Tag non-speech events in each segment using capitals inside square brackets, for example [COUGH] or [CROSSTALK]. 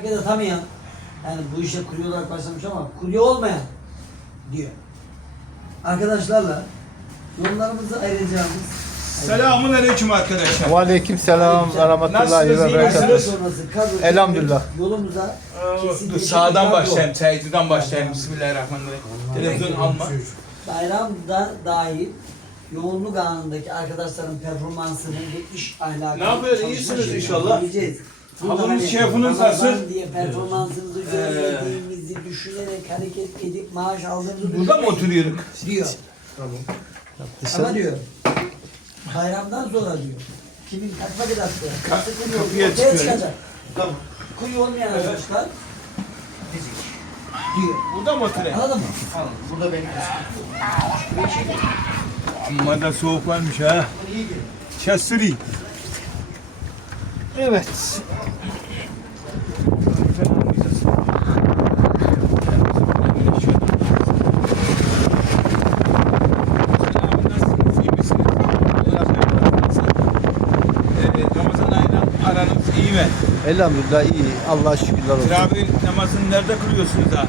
Market atamayan, yani bu işe kurye olarak başlamış ama kurye olmayan diyor. Arkadaşlarla yollarımızı ayıracağımız Selamun aleyküm arkadaşlar. Ve aleyküm selam ve rahmetullahi Nasılsınız, ve iyi berekatuhu. misiniz? sonrası kadro Elhamdülillah. yolumuza kesin Dur sağdan başlayayım, teyzeden başlayayım. Bismillahirrahmanirrahim. Televizyon alma. Bayramda dahil yoğunluk anındaki arkadaşların performansını ve iş ahlakını Ne yapıyor, çalışma iyisiniz inşallah. göreceğiz. Burada Halınız, şefiniz Ramazan nasıl? diye performansınızı Ee, görmediğimizi düşünerek hareket edip maaş aldığımızı Burada mı düşünmeyin oturuyoruz? Diyor. Ama diyor bayramdan sonra diyor kimin kaç vakit attı, nasıl kuyu kapıya ortaya çıkıyor. çıkacak. Kuyu olmayan arkadaşlar diyor. Burada mı oturayım? Anladın mı? Amma da soğuk varmış ha. Ramazan ayıyla aranız iyi mi? Elhamdülillah iyi. Allah'a şükürler olsun. Teravih namazını nerede kılıyorsunuz ha?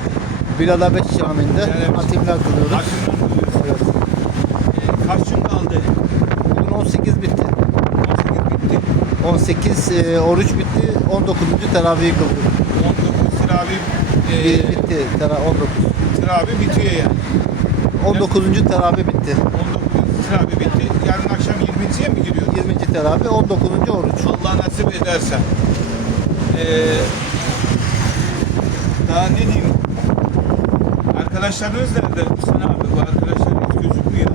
Bilal Habeş Camii'nde Evet. hatimler kılıyoruz. Kaçını kılıyorsunuz? Evet. Ee, Kaç gün kaldı? Bugün 18 bitti. 18 bitti. 18 e, oruç bitti. 19. teravih kıldık. 19 teravih, e, Bir bitti. Tera 19. teravih bitiyor yani. 19. teravih bitti. 19 teravih bitti. Yarın akşam 20'siye mi giriyor? 20. teravih 19. oruç. Allah nasip ederse. Ee, daha ne diyeyim? Arkadaşlarınız nerede? Hüseyin abi bu arkadaşlar hiç gözükmüyor.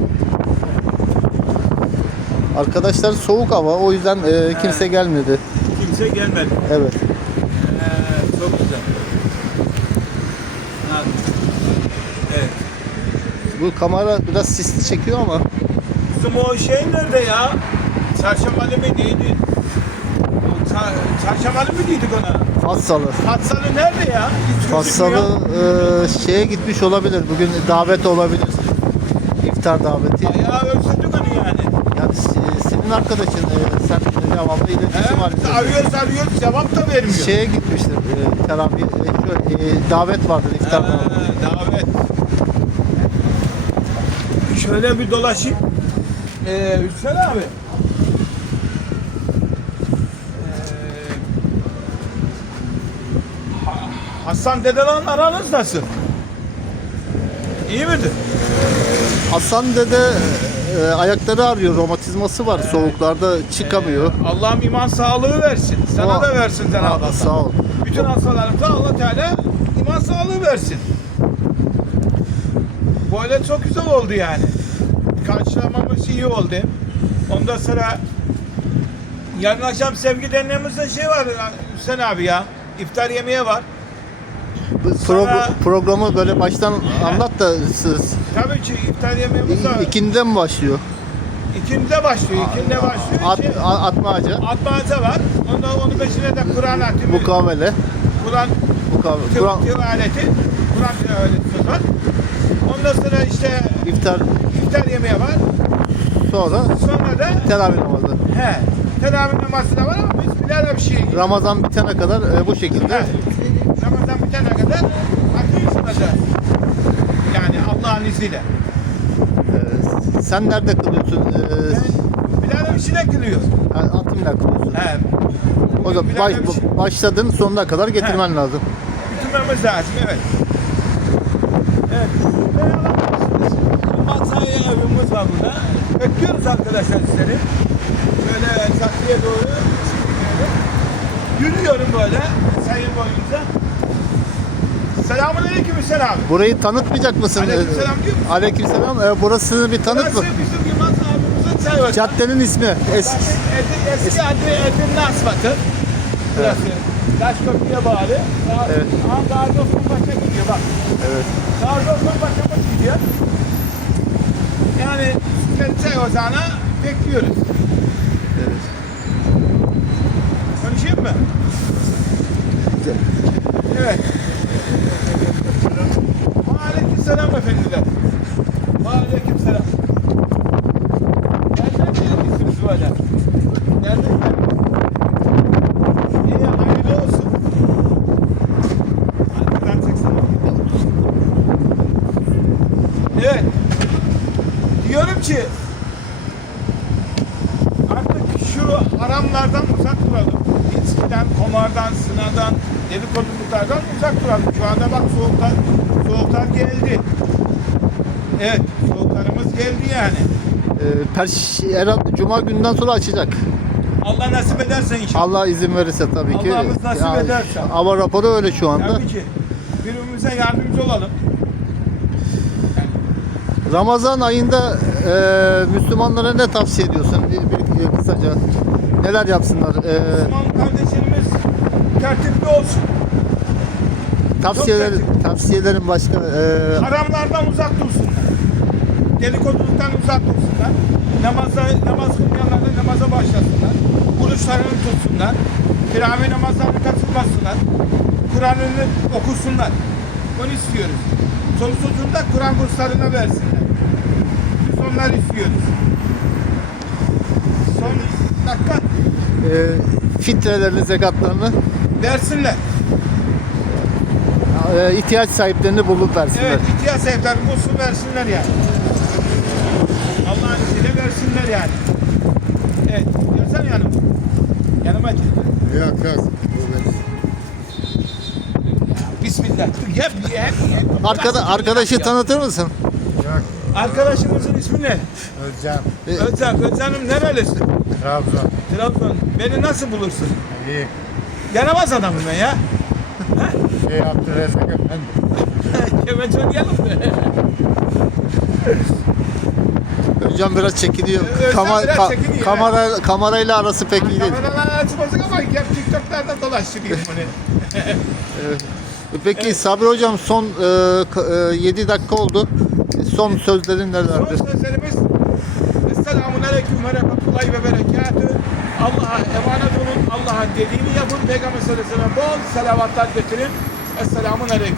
Arkadaşlar soğuk hava o yüzden e, kimse gelmedi. Kimse gelmedi. Evet. Ee, çok güzel. Evet. Bu kamera biraz sisli çekiyor ama Bizim o şey nerede ya? Çarşambalı mı neydi? Çarşambalı mı diydik ona? Fassalı. Fatsalı nerede ya? Hiç gözükmüyor. e, şeye gitmiş olabilir. Bugün davet olabilir. İftar daveti. Özledik onu yani. Senin arkadaşın e, sen devamlı iletişim He, halindesin. arıyoruz arıyoruz cevap da vermiyor. Şeye gitmiştir e, teravih. E, şöyle, e, davet vardır iftar daveti. davet. Şöyle bir dolaşayım. Ee, Hüseyin abi. Ee, Ha- Hasan dedelerle aranız nasıl? İyi midir? Hasan dede e, ayakları ağrıyor. Romatizması var. Soğuklarda çıkamıyor. Allah'ım iman sağlığı versin. Sana O- da versin Cenab-ı. Sağ ol. Bütün hastalarımıza Allah Teala iman sağlığı versin. Böyle çok güzel oldu yani. Karşılamamız iyi oldu. Ondan sonra yarın akşam sevgi derneğimizde şey var Hüseyin abi ya. İftar yemeği var. Pro- programı böyle baştan anlat da siz. Tabii ki iftar yemeğimiz var. İ- ikindiden mi başlıyor? İkindi başlıyor. İkindi başlıyor. At, Şey, a- atma ağacı. Atmaca var. Ondan onun peşine de Kur'an atıyor. Mukavele. Kur'an Mukavele. Kur'an, aleti, Kur'an tilaveti var. Ondan sonra işte iftar iftar yemeği var. sonra Sonra da teravih namazı. he, teravih namazı da var ama biz bilal bir şey. Ramazan bitene kadar e, bu şekilde. He, Ramazan bitene kadar akıl sunacağız. Yani Allah'ın izniyle. E, sen nerede kılıyorsun? E, Ben bilal bir şeyle kılıyor. Atimle kılıyorsun. He. O zaman baş, başladın sonuna kadar getirmen lazım. bitirmemiz lazım evet. Evet. Ve Masaya evimiz var burada. Bekliyoruz arkadaşlar sizleri. Şöyle caddeye doğru yürüyorum böyle sayın boyunca. Selamun aleyküm abi. Burayı tanıtmayacak mısın? Aleykümselam diyor musun? Aleykümselam. E, burasını bir tanıt Burası mı? bizim Yılmaz abimizin çay var. Caddenin ismi. Es Eski, eski adı Edirne Asfaltı. Burası. Taşköprü'ye bağlı. Daha, Evet. Aha Gazi Osman Paşa gidiyor bak. evet. Osman Paşa'mız gidiyor. Yani çay ocağına bekliyoruz. evet. Konuşayım mı? Evet selam efendiler. Aleyküm selam. Nereden geldiniz böyle? Nereden geldiniz? İyi hayırlı olsun. Ben çeksem Evet. Diyorum ki Dedikoduluklardan uzak duralım. Şu anda bak soğuklar, soğuklar geldi. Evet, soğuklarımız geldi yani. E, Perş, herhalde Cuma günden sonra açacak. Allah nasip ederse inşallah. Allah izin verirse tabii ki. Allah'ımız nasip ederse. Hava raporu öyle şu anda. Tabii ki. Birbirimize yardımcı olalım. Ramazan ayında e, Müslümanlara ne tavsiye ediyorsun? Bir, bir- kısaca neler yapsınlar? E, Müslüman kardeşlerimiz tertipli olsun. tavsiyeler, Çok tavsiyelerin başka e, Haramlardan uzak dursunlar. Dedikoduluktan uzak dursunlar. Namazda, namaz kılmayanlar da namaza başlasınlar. Oruçlarını tutsunlar. Kirami namazlarını kaçırmasınlar. Kur'an'ını okusunlar. Onu istiyoruz. Sonuçta Kur'an kurslarına versinler. Biz onları istiyoruz. Son dakika e, fitrelerini, zekatlarını versinler. e, ihtiyaç sahiplerini bulup versinler. Evet ihtiyaç sahipleri bulsun versinler yani. Allah'ın izniyle versinler yani. Evet. Gelsene yanıma. Yanıma gel. Yok yok. Bu benim. Bismillah. Gel, gel, gel. Arkada, arkadaşı tanıtır mısın? Yok. Arkadaşımızın ismi ne? Özcan. E, Özcan. Özcan'ım nerelisin? Trabzon. Trabzon. Beni nasıl bulursun? İyi. Yaramaz adamım ben ya. Şey Abdülrezzak Efendi. [LAUGHS] Kemeç oynayalım mı? Özcan biraz çekiniyor. Kama, biraz ka- çekiniyor, kamera, kamerayla arası pek iyi değil. Kameralar açmasın ama gel TikTok'larda dolaştırayım bunu. Peki Sabri Hocam son 7 dakika oldu. E, Son sözlerin nelerdir? Son sözlerimiz Esselamun Aleyküm ve Rahmetullahi ve Berekatü. Allah'a emanet olun. Allah'ın dediğini yapın. Peygamber sallallahu aleyhi ve sellem bol salavatlar getirin. Esselamun Aleyküm.